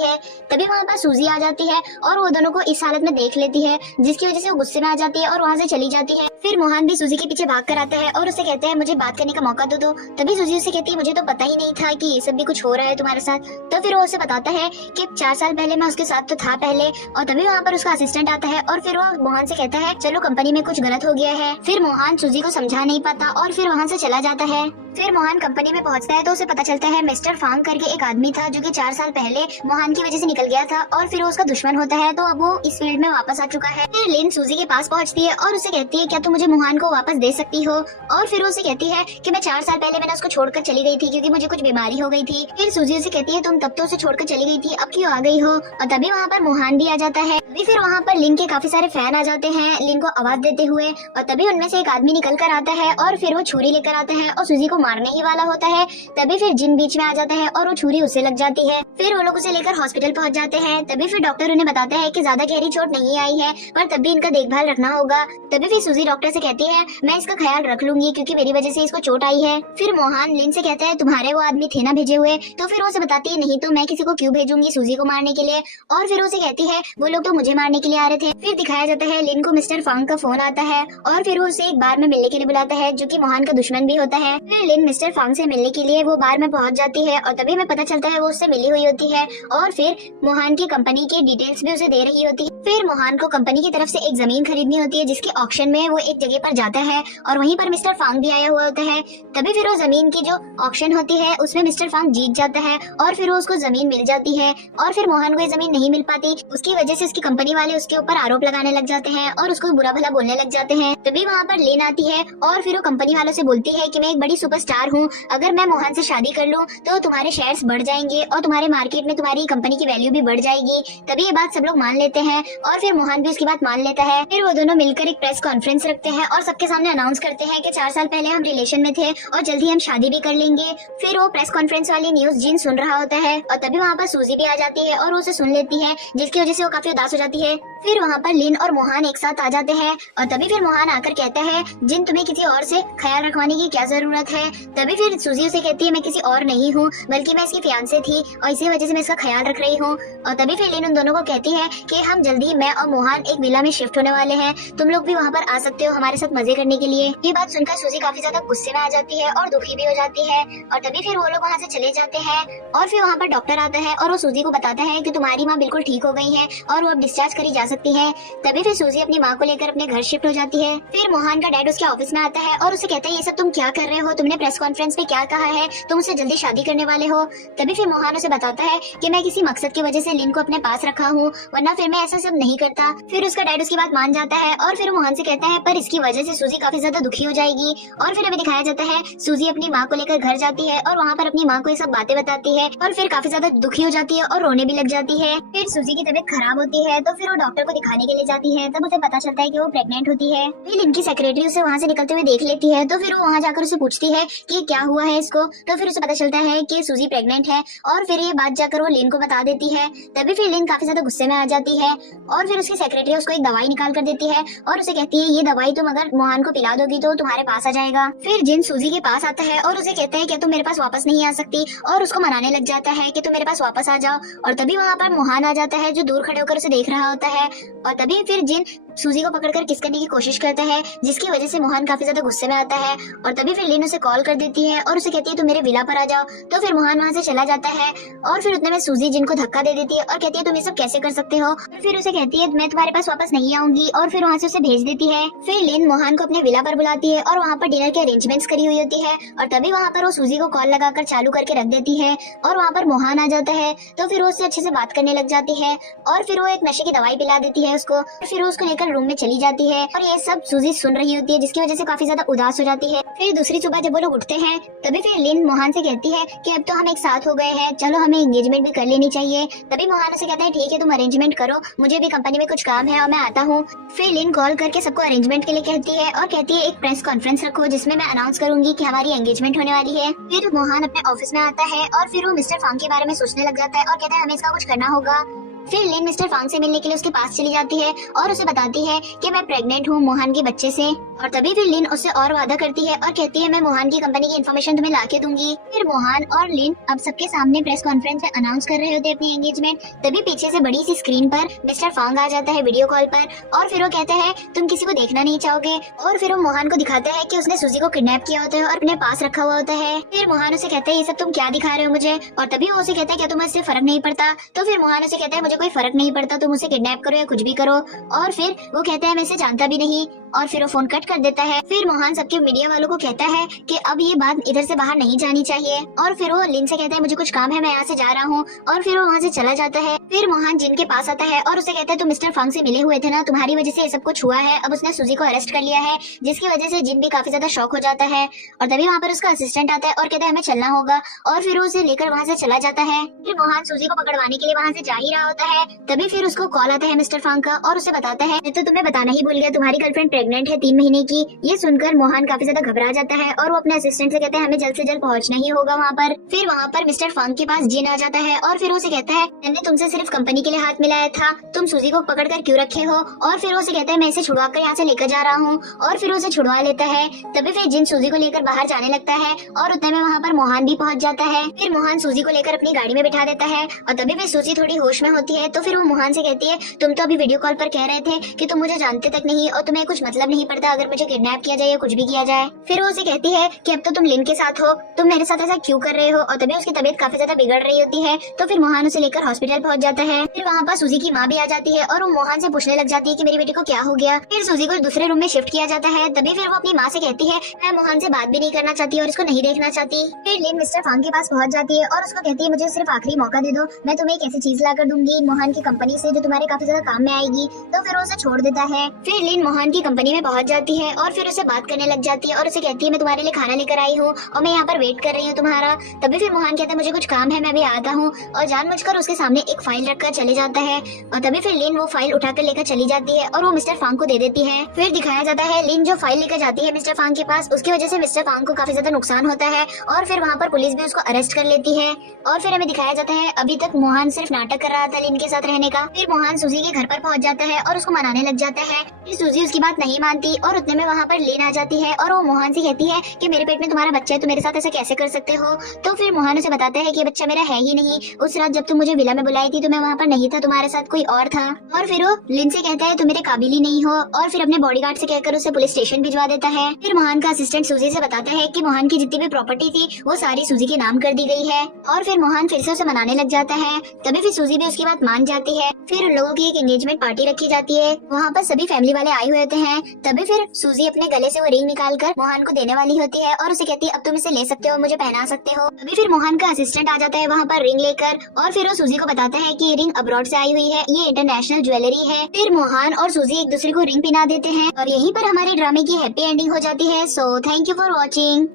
तभी वहाँ पर सूजी आ जाती है और वो दोनों को इस हालत में देख लेती है जिसकी वजह से वो गुस्से में आ जाती है और वहाँ से चली जाती है। फिर मोहन भी सूजी के पीछे भाग कर आता है और उसे कहते हैं मुझे बात करने का मौका दो। तभी सूजी उसे कहती है मुझे तो पता ही नहीं था कि ये सब भी कुछ हो रहा है तुम्हारे साथ। तो फिर वो उसे बताता है कि 4 साल पहले मैं उसके साथ तो था पहले। और तभी वहाँ पर उसका असिस्टेंट आता है और फिर वो मोहन से कहता है चलो कंपनी में कुछ गलत हो गया है। फिर मोहन सूजी को समझा नहीं पाता और फिर वहाँ से चला जाता है। फिर मोहन कंपनी में पहुंचता है तो उसे पता चलता है मिस्टर फांग करके एक आदमी था जो कि 4 साल पहले मोहन की वजह से निकल गया था और फिर वो उसका दुश्मन होता है, तो अब वो इस फील्ड में वापस आ चुका है। फिर लिन सूजी के पास पहुंचती है और उसे कहती है क्या तुम मुझे मोहन को वापस दे सकती हो, और फिर वो उसे कहती है कि मैं 4 साल पहले मैंने उसको छोड़कर चली गई थी क्योंकि मुझे कुछ बीमारी हो गई थी। फिर सूजी उसे कहती है तुम तब तो उसे छोड़कर चली गई थी, अब क्यों आ गई हो, और तभी वहाँ पर मोहन भी आ जाता है। तभी फिर वहाँ पर लिन के काफी सारे फैन आ जाते हैं लिन को आवाज देते हुए, और तभी उनमें से एक आदमी निकल कर आता है और फिर वो छुरी लेकर आता है और सूजी को मारने ही वाला होता है। तभी फिर जिन बीच में आ जाता है और वो छुरी उसे लग जाती है। फिर वो लोग उसे लेकर हॉस्पिटल पहुंच जाते हैं। तभी फिर डॉक्टर उन्हें बताता है कि ज्यादा गहरी चोट नहीं आई है पर तब भी इनका देखभाल रखना होगा। तभी फिर सूजी डॉक्टर से कहती है मैं इसका ख्याल रख लूंगी क्योंकि मेरी वजह से इसको चोट आई है। फिर मोहन लिन से कहता है तुम्हारे वो आदमी थे ना भेजे हुए, तो फिर वो उसे बताती है नहीं तो मैं किसी को क्यों भेजूंगी सूजी को मारने के लिए, और फिर उसे कहती है वो लोग तो मुझे मारने के लिए आ रहे थे। फिर दिखाया जाता है लिन को मिस्टर फांग का फोन आता है और फिर वो उसे एक बार में मिलने के लिए बुलाता है जो कि मोहन का दुश्मन भी होता है। फिर लिन मिस्टर फांग से मिलने के लिए वो बार में पहुंच जाती है और तभी हमें पता चलता है वो उससे मिली हुई होती है और फिर मोहन की कंपनी की डिटेल्स भी उसे दे रही होती है। फिर मोहन को कंपनी की तरफ से एक जमीन खरीदनी होती है जिसके ऑक्शन में वो एक जगह पर जाता है और वहीं पर मिस्टर फांग भी आया हुआ होता है। तभी फिर वो जमीन की जो ऑक्शन होती है उसमें मिस्टर फांग जीत जाता है और फिर वो उसको जमीन मिल जाती है और फिर मोहन को ये जमीन नहीं मिल पाती, उसकी वजह से उसकी कंपनी वाले उसके ऊपर आरोप लगाने लग जाते हैं और उसको बुरा भला बोलने लग जाते हैं। तभी वहाँ पर लेन आती है और फिर वो कंपनी वालों से बोलती है कि मैं एक बड़ी सुपरस्टार हूँ, अगर मैं मोहन से शादी कर लूँ तो तुम्हारे शेयर्स बढ़ जाएंगे और तुम्हारे मार्केट में तुम्हारी कंपनी की वैल्यू भी बढ़ जाएगी। तभी ये बात सब लोग मान लेते हैं और फिर मोहन भी उसकी बात मान लेता है। फिर वो दोनों मिलकर एक प्रेस कॉन्फ्रेंस रखते हैं और सबके सामने अनाउंस करते हैं कि 4 साल पहले हम रिलेशन में थे और जल्दी हम शादी भी कर लेंगे। फिर वो प्रेस कॉन्फ्रेंस वाली न्यूज जिन सुन रहा होता है और तभी वहाँ पर सूजी भी आ जाती है और वो उसे सुन लेती है जिसकी वजह से वो काफी उदास हो जाती है। फिर वहाँ पर लिन और मोहन एक साथ आ जाते हैं और तभी फिर मोहन आकर कहता है जिन तुम्हें किसी और से ख्याल रखवाने की क्या जरूरत है। तभी फिर सूजी उसे कहती है मैं किसी और नहीं हूँ बल्कि मैं इसकी फियांसे थी और इसी वजह से मैं इसका ख्याल रख रही हूँ। और तभी फिर लिन उन दोनों को कहती है कि हम जल्दी मैं और मोहन एक विला में शिफ्ट होने वाले हैं, तुम लोग भी वहाँ पर आ सकते हो हमारे साथ मजे करने के लिए। ये बात सुनकर सूजी काफी ज्यादा गुस्से में आ जाती है और दुखी भी हो जाती है और तभी फिर वो लोग वहाँ से चले जाते हैं और फिर वहाँ पर डॉक्टर आता है और वो सूजी को बताता है कि तुम्हारी माँ बिल्कुल ठीक हो गई है और वो अब डिस्चार्ज करी जा सकती है। तभी फिर सूजी अपनी माँ को लेकर अपने घर शिफ्ट हो जाती है। फिर मोहन का डैड उसके ऑफिस में आता है और उसे कहता है ये सब तुम क्या कर रहे हो, तुमने प्रेस कॉन्फ्रेंस में क्या कहा है, तुम उससे जल्दी शादी करने वाले हो। तभी फिर मोहन उसे बताता है कि मैं किसी मकसद की वजह से लिन को अपने पास रखा हूँ वरना फिर मैं ऐसा सब नहीं करता। फिर उसका डैड उसकी बात मान जाता है और फिर मोहन से कहता है पर इसकी वजह से सूजी काफी ज्यादा दुखी हो जाएगी। और फिर हमें दिखाया जाता है सूजी अपनी माँ को लेकर घर जाती है और वहाँ पर अपनी माँ को ये सब बातें बताती है और फिर काफी ज्यादा दुखी हो जाती है और रोने भी लग जाती है। फिर सूजी की तबीयत खराब होती है तो फिर वो डॉक्टर को दिखाने के लिए जाती है, तब उसे पता चलता है कि वो प्रेग्नेंट होती है। फिर लिन की सेक्रेटरी उसे वहाँ से निकलते हुए देख लेती है तो फिर वो वहाँ जाकर उसे पूछती है कि क्या हुआ है इसको, तो फिर उसे पता चलता है कि सूजी प्रेग्नेंट है और फिर ये बात जाकर वो लिन को बता देती है। तभी फिर लिन काफी ज्यादा गुस्से में आ जाती है और फिर उसकी सेक्रेटरी उसको एक दवाई निकाल कर देती है और उसे कहती है ये दवाई तुम अगर मोहन को पिला दोगी तो तुम्हारे पास आ जाएगा। फिर जिन सूजी के पास आता है और उसे कहता है कि तुम मेरे पास वापस नहीं आ सकती और उसको मनाने लग जाता है कि तुम मेरे पास वापस आ जाओ। और तभी वहाँ पर मोहन आ जाता है जो दूर खड़े होकर उसे देख रहा होता है और तभी फिर जिन सूजी को पकड़कर किस करने की कोशिश करता है जिसकी वजह से मोहन काफी ज्यादा गुस्से में आता है। और तभी फिर लिन उसे कॉल कर देती है और उसे कहती है तुम मेरे विला पर आ जाओ। तो फिर मोहन वहाँ से चला जाता है और फिर उतने में सूजी जिन को धक्का दे देती है और कहती है तुम ये सब कैसे कर सकते हो, और फिर उसे कहती है मैं तुम्हारे पास वापस नहीं आऊंगी और फिर वहाँ से उसे भेज देती है। फिर लिन मोहन को अपने विला पर बुलाती है और वहाँ पर डिनर के अरेंजमेंट्स करी हुई होती है और तभी वहाँ पर वो सूजी को कॉल लगाकर चालू करके रख देती है और वहाँ पर मोहन आ जाता है तो फिर वो उससे अच्छे से बात करने लग जाती है और फिर वो एक नशे की दवाई पिला देती है उसको। फिर वो उसको लेकर रूम में चली जाती है और ये सब सूजी सुन रही होती है जिसकी वजह से काफी ज्यादा उदास हो जाती है। फिर दूसरी सुबह जब वो लोग उठते हैं तभी फिर लिन मोहन से कहती है कि अब तो हम एक साथ हो गए हैं, चलो हमें एंगेजमेंट भी कर लेनी चाहिए। तभी मोहन उसे कहता है ठीक है तुम अरेंजमेंट करो, मुझे भी कंपनी में कुछ काम है और मैं आता हूँ। फिर लिन कॉल करके सबको अरेंजमेंट के लिए कहती है और कहती है एक प्रेस कॉन्फ्रेंस रखो जिसमें मैं अनाउंस करूंगी कि हमारी एंगेजमेंट होने वाली है। फिर मोहन अपने ऑफिस में आता है और फिर वो मिस्टर फांग के बारे में सोचने लग जाता है और कहता है हमें इसका कुछ करना होगा। फिर लिन मिस्टर फांग से मिलने के लिए उसके पास चली जाती है और उसे बताती है कि मैं प्रेग्नेंट हूँ मोहन के बच्चे से। और तभी फिर लिन उससे और वादा करती है और कहती है मैं मोहन की कंपनी की इन्फॉर्मेशन तुम्हें लाके दूंगी। फिर मोहन और लिन अब सबके सामने प्रेस कॉन्फ्रेंस में अनाउंस कर रहे होते हैं अपनी एंगेजमेंट। तभी पीछे से बड़ी सी स्क्रीन पर मिस्टर फांग आ जाता है वीडियो कॉल पर और फिर वो कहता है तुम किसी को देखना नहीं चाहोगे, और फिर वो मोहन को दिखाता है कि उसने सूजी को किडनैप किया होता है और अपने पास रखा हुआ होता है। फिर मोहन उसे कहता है ये सब तुम क्या दिखा रहे हो मुझे, और तभी वो उसे कहता है क्या तुम्हें इससे फर्क नहीं पड़ता। तो फिर मोहन उसे कहता है मुझे कोई फर्क नहीं पड़ता, तुम उसे किडनैप करो या कुछ भी करो। और फिर वो कहता है मैं इसे जानता भी नहीं। और फिर वो फोन कट कर देता है। फिर मोहन सबके मीडिया वालों को कहता है कि अब ये बात इधर से बाहर नहीं जानी चाहिए, और फिर वो लिन से कहता है मुझे कुछ काम है, मैं यहाँ से जा रहा हूँ, और फिर वो वहाँ से चला जाता है। फिर मोहन जिन के पास आता है और उसे कहता है तुम मिस्टर फंग से मिले हुए थे ना, तुम्हारी वजह से ये सब कुछ हुआ है। अब उसने सूजी को अरेस्ट कर लिया है, जिसकी वजह से जिन भी काफी ज्यादा शॉक हो जाता है। और तभी वहाँ पर उसका असिस्टेंट आता है और कहता है हमें चलना होगा, और फिर वो उसे लेकर वहाँ से चला जाता है। फिर मोहन सूजी को पकड़वाने के लिए वहाँ से जा ही रहा होता है, तभी फिर उसको कॉल आता है मिस्टर फंग का और उसे बताता है तो तुम्हें बताना ही भूल गया, तुम्हारी गर्लफ्रेंड प्रेग्नेंट है 3 महीने की। ये सुनकर मोहन काफी ज्यादा घबरा जाता है और वो अपने असिस्टेंट से कहते हैं हमें जल्द से जल्द पहुंचना ही होगा वहाँ पर। फिर वहाँ पर मिस्टर फंग के पास जिन आ जाता है और फिर उसे कहता है मैंने तुमसे सिर्फ कंपनी के लिए हाथ मिलाया था, तुम सूजी को पकड़ कर क्यों रखे हो। और फिर उसे कहता है मैं इसे छुड़वा कर यहाँ से लेकर जा रहा हूँ, और फिर उसे छुड़वा लेता है। तभी फिर जिन सूजी को लेकर बाहर जाने लगता है और उतने में वहाँ पर मोहन भी पहुँच जाता है। फिर मोहन सूजी को लेकर अपनी गाड़ी में बिठा देता है, और तभी फिर सूजी थोड़ी होश में होती है। तो फिर वो मोहन से कहती है तुम तो अभी वीडियो कॉल पर कह रहे थे कि तुम मुझे जानते तक नहीं और तुम्हें कुछ मतलब नहीं पड़ता अगर मुझे किडनैप किया जाए या कुछ भी किया जाए। फिर वो उसे कहती है कि अब तो तुम लिन के साथ हो, तुम मेरे साथ ऐसा क्यों कर रहे हो। और तभी उसकी तबीयत काफी ज्यादा बिगड़ रही होती है, तो फिर मोहन उसे लेकर हॉस्पिटल पहुंच जाता है। फिर वहाँ पर सूजी की माँ भी आ जाती है और वो मोहन से पूछने लग जाती है कि मेरी बेटी को क्या हो गया। फिर सूजी को दूसरे रूम में शिफ्ट किया जाता है। तभी फिर वो अपनी माँ से कहती है मैं मोहन से बात भी नहीं करना चाहती और इसको नहीं देखना चाहती। फिर लिन मिस्टर फंग के पास पहुंच जाती है और उसको कहती है मुझे सिर्फ आखिरी मौका दे दो, मैं तुम्हें एक ऐसी चीज ला कर दूंगी मोहन की कंपनी से जो तुम्हारे काफी ज्यादा काम में आएगी। तो फिर उसे छोड़ देता है। फिर लिन मोहन की कंपनी में पहुंच जाती है और फिर उसे बात करने लग जाती है और उसे कहती है मैं तुम्हारे लिए खाना लेकर आई हूँ और मैं यहाँ पर वेट कर रही हूँ तुम्हारा। तभी फिर मोहन कहता है मुझे कुछ काम है, मैं भी आता हूँ, और जानबूझकर उसके सामने एक फाइल रखकर चले जाता है। और तभी फिर लिन वो फाइल उठाकर लेकर चली जाती है और वो मिस्टर फंग को दे देती है। फिर दिखाया जाता है लिन जो फाइल लेकर जाती है मिस्टर फंग के पास, उसकी वजह से मिस्टर फंग को काफी ज्यादा नुकसान होता है और फिर वहाँ पर पुलिस भी उसको अरेस्ट कर लेती है। और फिर हमें दिखाया जाता है अभी तक मोहन सिर्फ नाटक कर रहा था लिन के साथ रहने का। फिर मोहन सूजी के घर पर पहुंच जाता है और उसको मनाने लग जाता है। फिर सूजी उसकी बात नहीं मानती और उतने में वहाँ पर लिन आ जाती है और वो मोहन से कहती है कि मेरे पेट में तुम्हारा बच्चा है, तुम मेरे साथ ऐसा कैसे कर सकते हो। तो फिर मोहन उसे बताता है कि ये बच्चा मेरा है ही नहीं, उस रात जब तुम मुझे विला में बुलाई थी तो मैं वहाँ पर नहीं था, तुम्हारे साथ कोई और था। और फिर वो लिन से कहता है तुम मेरे काबिल ही नहीं हो, और फिर अपने बॉडीगार्ड से कहकर उसे पुलिस स्टेशन भिजवा देता है। फिर मोहन का असिस्टेंट सूजी से बताता है कि मोहन की जितनी भी प्रॉपर्टी थी वो सारी सूजी के नाम कर दी गई है। और फिर मोहन फिर से उसे मनाने लग जाता है। तभी फिर सूजी भी उसकी बात मान जाती है। फिर उन लोगों की एक एंगेजमेंट पार्टी रखी जाती है, वहाँ पर सभी फैमिली वाले आए हुए होते हैं। तभी फिर सूजी अपने गले से वो रिंग निकाल कर मोहन को देने वाली होती है और उसे कहती है अब तुम इसे ले सकते हो, मुझे पहना सकते हो। तभी फिर मोहन का असिस्टेंट आ जाता है वहाँ पर रिंग लेकर, और फिर वो सूजी को बताता है कि ये रिंग अब्रॉड से आई हुई है, ये इंटरनेशनल ज्वेलरी है। फिर मोहन और सूजी एक दूसरे को रिंग पहना देते हैं और यहीं पर हमारे ड्रामे की हैप्पी एंडिंग हो जाती है। So thank you for watching.